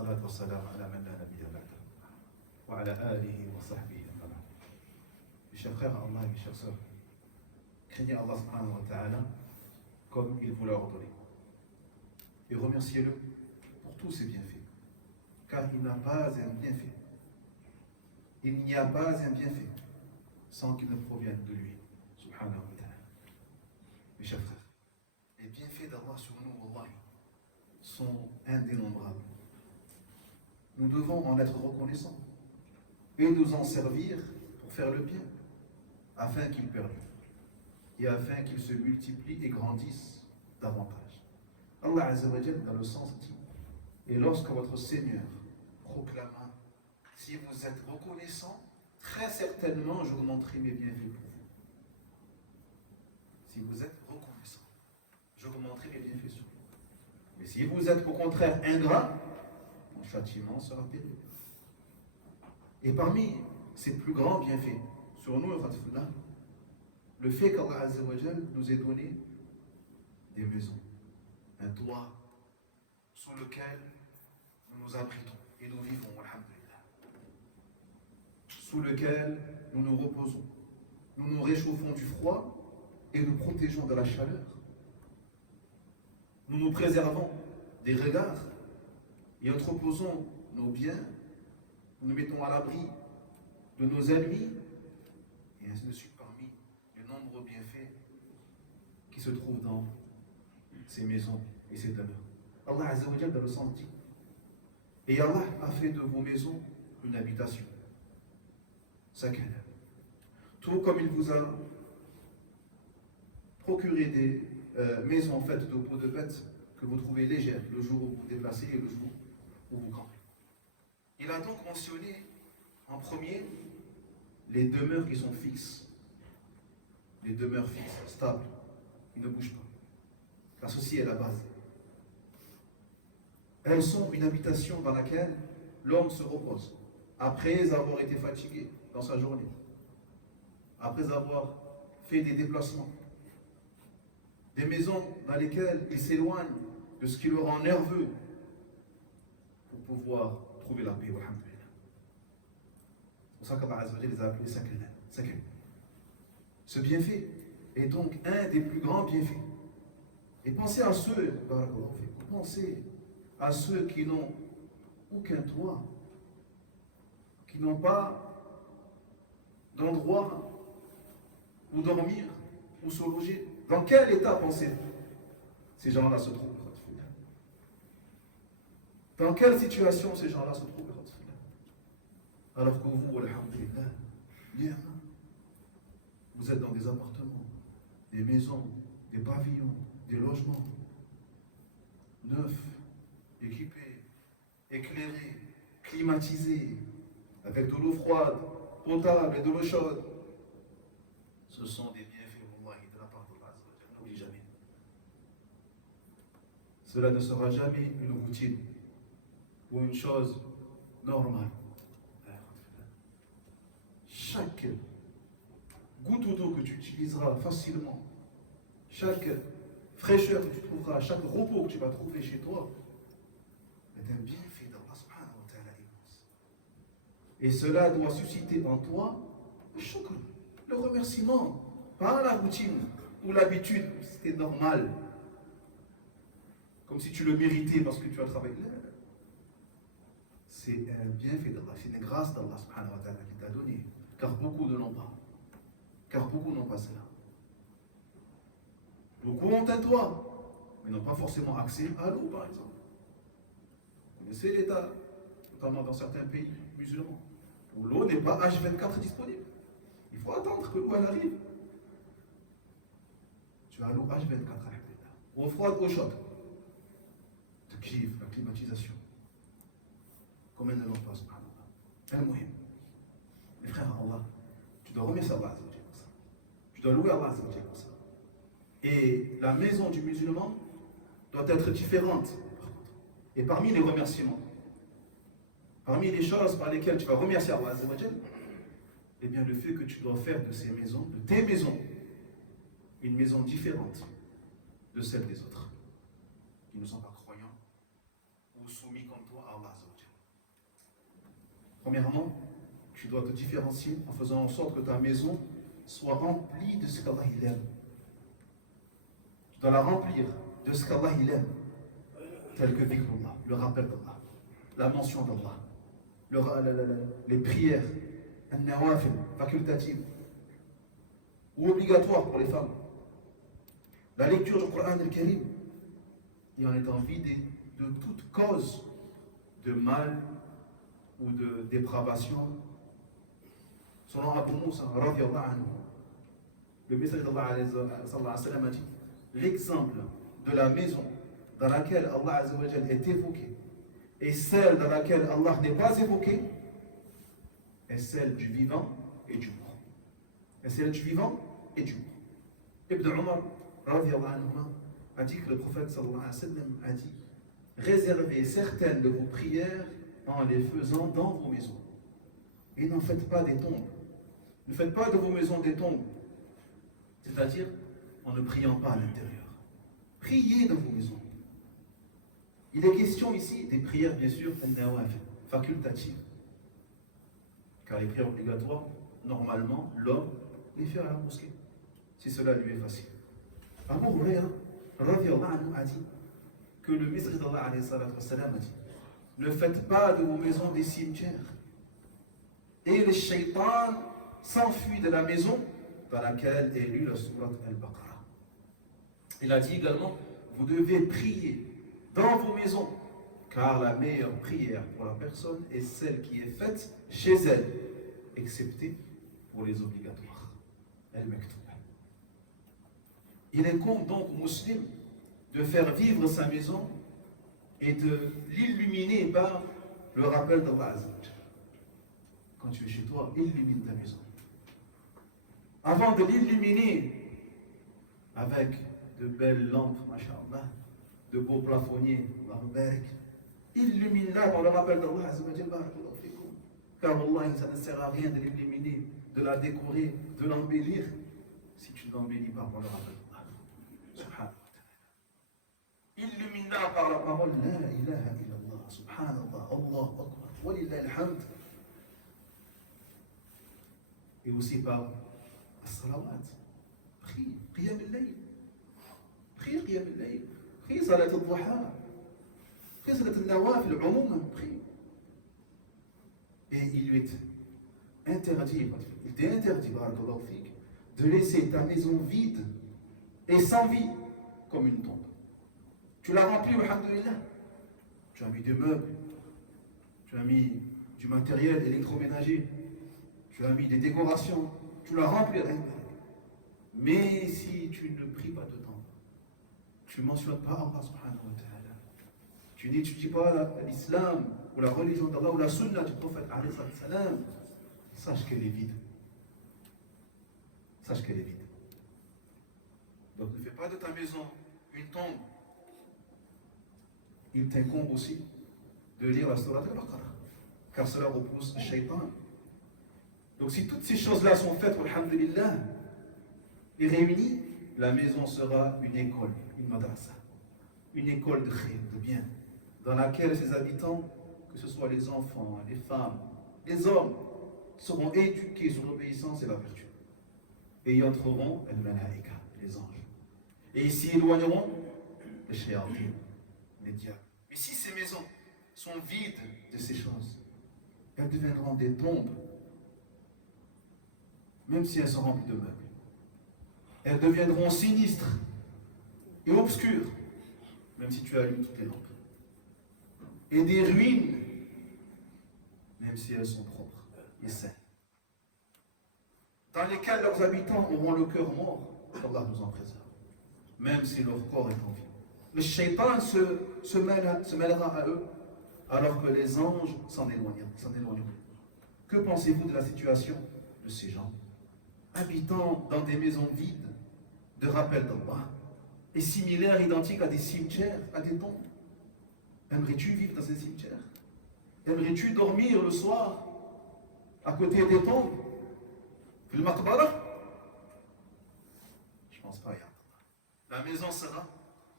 والصلاة والسلام على من لا نبي بعده وعلى آله وصحبه أجمعين. Mes chers frères Allah et mes chères sœurs, craignez Allah subhanahu wa ta'ala comme il vous l'a ordonné. Et remerciez-le pour tous ses bienfaits. Car il n'a pas un bienfait. Il n'y a pas un bienfait sans qu'il ne provienne de lui. Subhanahu wa ta'ala. Mes chers frères, les bienfaits d'Allah sur nous, wallahi, sont indénombrables. Nous devons en être reconnaissants et nous en servir pour faire le bien, afin qu'il perdure et afin qu'il se multiplie et grandisse davantage. Allah Azza wa Jal, dans le sens dit, et lorsque votre Seigneur proclama, si vous êtes reconnaissant, très certainement j'augmenterai mes bienfaits pour vous. Si vous êtes reconnaissant, j'augmenterai mes bienfaits sur vous. Mais si vous êtes au contraire ingrat, mon châtiment sera terrible. Et parmi ces plus grands bienfaits sur nous, le fait qu'Allah Azza wa Jal nous ait donné des maisons, un toit sous lequel nous nous abritons et nous vivons, alhamdulillah, sous lequel nous nous reposons, nous nous réchauffons du froid et nous protégeons de la chaleur. Nous nous préservons des regards et entreposons nos biens, nous nous mettons à l'abri de nos ennemis, et ainsi de suite parmi les nombreux bienfaits qui se trouvent dans ces maisons et ces demeures. Allah Azza wa Jal dans le sens dit, et Allah a fait de vos maisons une habitation, sakana. Tout comme il vous a procuré des maisons faites de peaux de bêtes que vous trouvez légères le jour où vous vous déplacez et le jour où vous campez. Il a donc mentionné en premier les demeures qui sont fixes, les demeures fixes, stables, qui ne bougent pas. Car ceci est la base. Elles sont une habitation dans laquelle l'homme se repose, après avoir été fatigué dans sa journée, après avoir fait des déplacements. Des maisons dans lesquelles il s'éloigne de ce qui le rend nerveux pour pouvoir trouver la paix. C'est pour ça qu'Allah Azza wa Jalla les a appelés sakana. Ce bienfait est donc un des plus grands bienfaits. Et pensez à ceux qui n'ont aucun toit, qui n'ont pas d'endroit où dormir, où se loger. Dans quel état pensez-vous ces gens-là se trouvent? Dans quelle situation ces gens-là se trouvent? Alors que vous, alhamdulillah, bien, vous êtes dans des appartements, des maisons, des pavillons, des logements, neufs, équipés, éclairés, climatisés, avec de l'eau froide, potable et de l'eau chaude. Ce sont des bienfaits, wallahi, de la part d'Allah. N'oublie jamais. Cela ne sera jamais une routine ou une chose normale. Chaque goutte d'eau que tu utiliseras facilement, chaque fraîcheur que tu trouveras, chaque repos que tu vas trouver chez toi, est un bienfait d'Allah subhanahu wa ta'ala immense. Et cela doit susciter en toi le shukr, le remerciement, pas la routine ou l'habitude, c'était normal, comme si tu le méritais parce que tu as travaillé. C'est un bienfait d'Allah, c'est une grâce d'Allah subhanahu wa ta'ala qui t'a donné, car beaucoup ne l'ont pas. Car beaucoup n'ont pas cela. Beaucoup ont un toit, mais n'ont pas forcément accès à l'eau, par exemple. Vous connaissez l'état, notamment dans certains pays musulmans, où l'eau n'est pas H24 disponible. Il faut attendre que l'eau elle arrive. Tu as l'eau H24, eau froide, eau chaude. Tu kiffes la climatisation. Combien ne l'ont pas, subhanallah. Un moyen. Les frères, Allah, tu dois remercier Allah pour ça. Tu dois louer Allah pour ça. Et la maison du musulman doit être différente, par contre. Et parmi les remerciements, parmi les choses par lesquelles tu vas remercier Allah, eh bien le fait que tu dois faire de ces maisons, de tes maisons, une maison différente de celle des autres, qui ne sont pas croyants ou soumis comme toi à Allah. Premièrement, tu dois te différencier en faisant en sorte que ta maison soit remplie de ce qu'Allah il aime. Tu dois la remplir de ce qu'Allah il aime, tel que dhikrullah, le rappel d'Allah, la mention d'Allah, les prières, an-nawafil, facultatives ou obligatoires pour les femmes, la lecture du Coran al-Karim, et en étant vidé de toute cause de mal ou de dépravation. Selon Abu Moussa, le message d'Allah a dit l'exemple de la maison dans laquelle Allah est évoqué et celle dans laquelle Allah n'est pas évoqué est celle du vivant et du mort. Et celle du vivant et du mort. Ibn Omar a dit que le prophète a dit réservez certaines de vos prières en les faisant dans vos maisons. Et n'en faites pas des tombes. Ne faites pas de vos maisons des tombes. C'est-à-dire en ne priant pas à l'intérieur. Priez dans vos maisons. Il est question ici des prières, bien sûr, facultatives. Car les prières obligatoires, normalement, l'homme les fait à la mosquée, si cela lui est facile. Abu Hurayra a dit que le messager d'Allah a dit ne faites pas de vos maisons des cimetières. Et le shaitan s'enfuit de la maison dans laquelle est lue la sourate Al-Baqarah. Il a dit également vous devez prier dans vos maisons, car la meilleure prière pour la personne est celle qui est faite chez elle, excepté pour les obligatoires. Al-Maktoub. Il incombe donc aux musulmans de faire vivre sa maison et de l'illuminer par le rappel d'Allah. Quand tu es chez toi, illumine ta maison. Avant de l'illuminer avec de belles lampes, masha'Allah, de beaux plafonniers, illumine-la par le rappel d'Allah. Car Allah, ça ne sert à rien de l'illuminer, de la décorer, de l'embellir, si tu ne l'embellis pas par le rappel d'Allah. Subhanallah. Illumine-la par la parole La ilaha illallah, subhanallah, Allah akbar, walillahi alhamd. Et aussi par as-salawat. Prie, qiyam al-layl. Prie qiyam al-layl. Prie salat al-duha. Prie salat al-nawafil, prie. Et il lui est interdit, il t'est interdit, de laisser ta maison vide et sans vie, comme une tombe. Tu l'as remplie, alhamdulillah. Tu as mis des meubles, tu as mis du matériel électroménager, tu as mis des décorations, tu l'as rempli. Mais si tu ne pries pas dedans, tu ne mentionnes pas Allah subhanahu wa ta'ala, tu n'étudies pas l'islam ou la religion d'Allah ou la sunna du prophète alayhi salam, sache qu'elle est vide. Sache qu'elle est vide. Donc ne fais pas de ta maison une tombe. Il t'incombe aussi de lire la sourate al-Baqarah, car cela repousse le shaitan. Donc si toutes ces choses-là sont faites, alhamdulillah, et réunies, la maison sera une école, une madrasa, une école de khayr, de bien, dans laquelle ses habitants, que ce soit les enfants, les femmes, les hommes, seront éduqués sur l'obéissance et la vertu. Et y entreront les anges. Et ils s'y éloigneront les shayatin, les diables. Mais si ces maisons sont vides de ces choses, elles deviendront des tombes, même si elles sont remplies de meubles. Elles deviendront sinistres et obscures, même si tu allumes toutes les lampes. Et des ruines, même si elles sont propres et saines. Dans lesquelles leurs habitants auront le cœur mort, Allah nous en préserve, même si leur corps est en vie. Le shaitan se mêlera à eux, alors que les anges s'en éloigneront. Que pensez-vous de la situation de ces gens, habitant dans des maisons vides, de rappel d'Allah, et similaires, identiques à des cimetières, à des tombes? Aimerais-tu vivre dans ces cimetières? Aimerais-tu dormir le soir à côté des tombes? Le maqbara? Je ne pense pas, ya Allah. La maison sera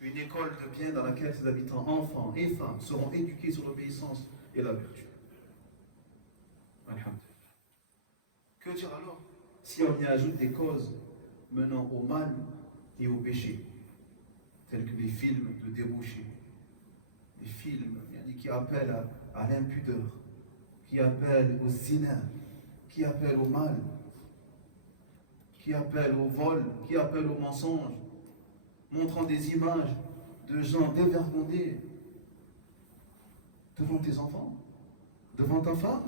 une école de bien dans laquelle ses habitants, enfants et femmes, seront éduqués sur l'obéissance et la vertu. si on y ajoute des causes menant au mal et au péché, tels que les films de débauché, les films qui appellent à l'impudeur, qui appellent au zina, qui appellent au mal, qui appellent au vol, qui appellent au mensonge, montrant des images de gens dévergondés devant tes enfants, devant ta femme,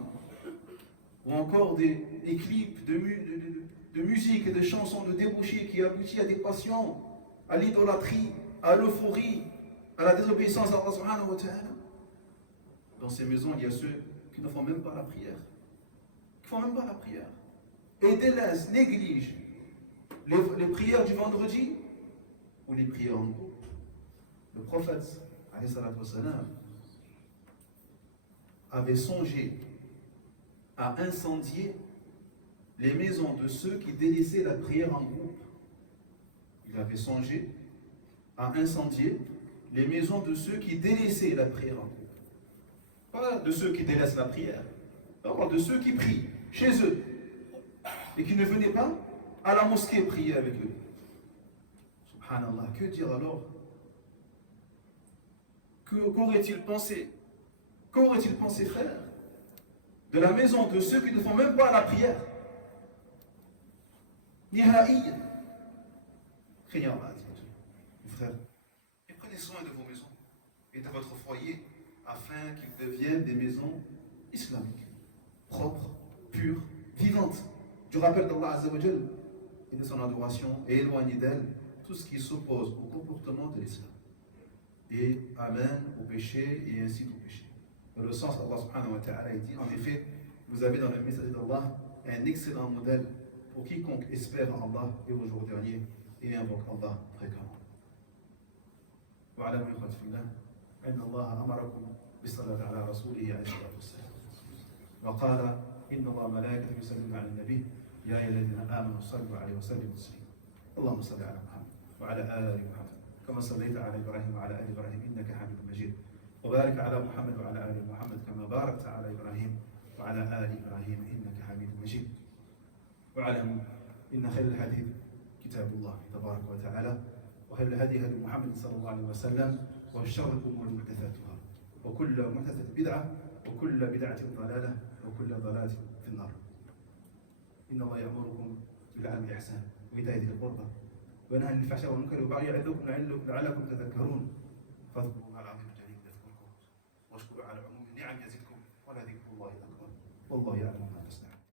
ou encore des clips de musique et de chansons de débauché qui aboutissent à des passions, à l'idolâtrie, à l'euphorie, à la désobéissance à Allah subhanahu wa ta'ala. Dans ces maisons, il y a ceux qui ne font même pas la prière. Qui ne font même pas la prière. Et délaissent, négligent les prières du vendredi ou les prières en groupe. Le prophète, alayhi salatu wassalam, avait songé à incendier les maisons de ceux qui délaissaient la prière en groupe. Il avait songé à incendier les maisons de ceux qui délaissaient la prière en groupe. Pas de ceux qui délaissent la prière, mais de ceux qui prient chez eux et qui ne venaient pas à la mosquée prier avec eux. Subhanallah, que dire alors? Qu'aurait-il pensé? Qu'aurait-il pensé faire de la maison de ceux qui ne font même pas la prière? Nihaï. Craignez Allah, mes frères. Et prenez soin de vos maisons et de votre foyer afin qu'ils deviennent des maisons islamiques, propres, pures, vivantes, du rappel d'Allah Azza wa Jal et de son adoration, et éloigner d'elle tout ce qui s'oppose au comportement de l'islam et amène au péché et incite au péché. Dans le sens d'Allah subhanahu wa ta'ala, il dit, en effet, vous avez dans le message d'Allah un excellent modèle pour quiconque espère en Allah et au jour dernier et invoque Allah fréquemment. واعلموا يا اخوتي في الله ان الله امركم بالصلاه على رسوله عليه الصلاه والسلام وقال ان الله ملائكته يصلون على النبي يا ايها الذين امنوا صلوا عليه وسلموا تسليما اللهم صل على محمد وعلى ال محمد كما صليت على ابراهيم وعلى ال ابراهيم انك حميد مجيد وبارك على محمد وعلى ال محمد كما باركت على ابراهيم وعلى ال ابراهيم انك حميد مجيد واعلموا ان خير الحديث كتاب الله تبارك وتعالى وخير الهدي هدي محمد صلى الله عليه وسلم وشر الامور محدثاتها وكل محدثه بدعه وكل بدعه ضلاله وكل ضلاله في النار. ان الله يامركم بالعدل والاحسان وايتاء ذي القربى وينهى عن الفحشاء والمنكر والبغي يعظكم لعلكم تذكرون فاذكروا الله العظيم الجليل يذكركم واشكروا على عموم النعم يزدكم ولذكر الله اكبر والله يعلم ما